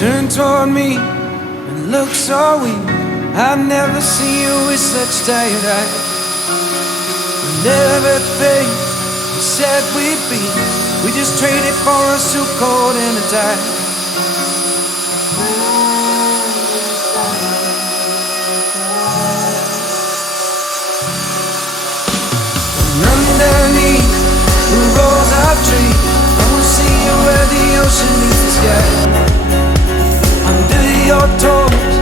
Turn toward me and look so weak. I've never seen you with such tired eyes. And everything we said we'd be, we just traded for a suit coat and a tie. And underneath the rows of trees, I will see you where the ocean meets the sky. Under your toes,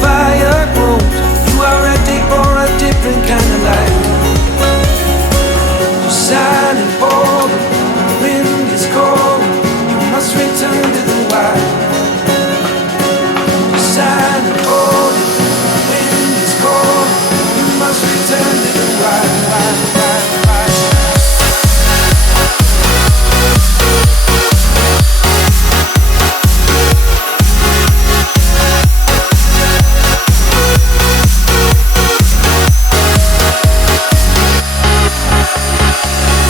fire grows. You are ready for a different kind of life. You're silent, bold. The wind is cold. You must return to the wild. You're silent, bold. The wind is cold. You must return to the wild, wild, wild, wild.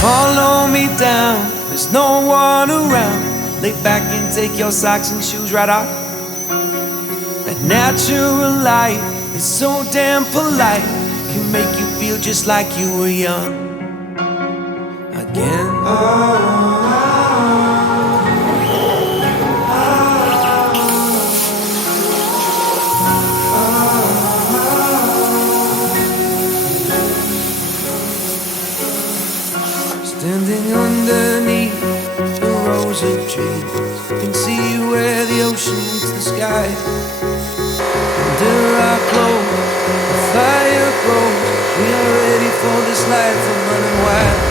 Follow me down, there's no one around. Lay back and take your socks and shoes right off. That natural light is so damn polite, can make you feel just like you were young again. Standing underneath the rows of trees, can see where the ocean meets the sky. Under our clothes, the fire grows. We are ready for this life of running wild.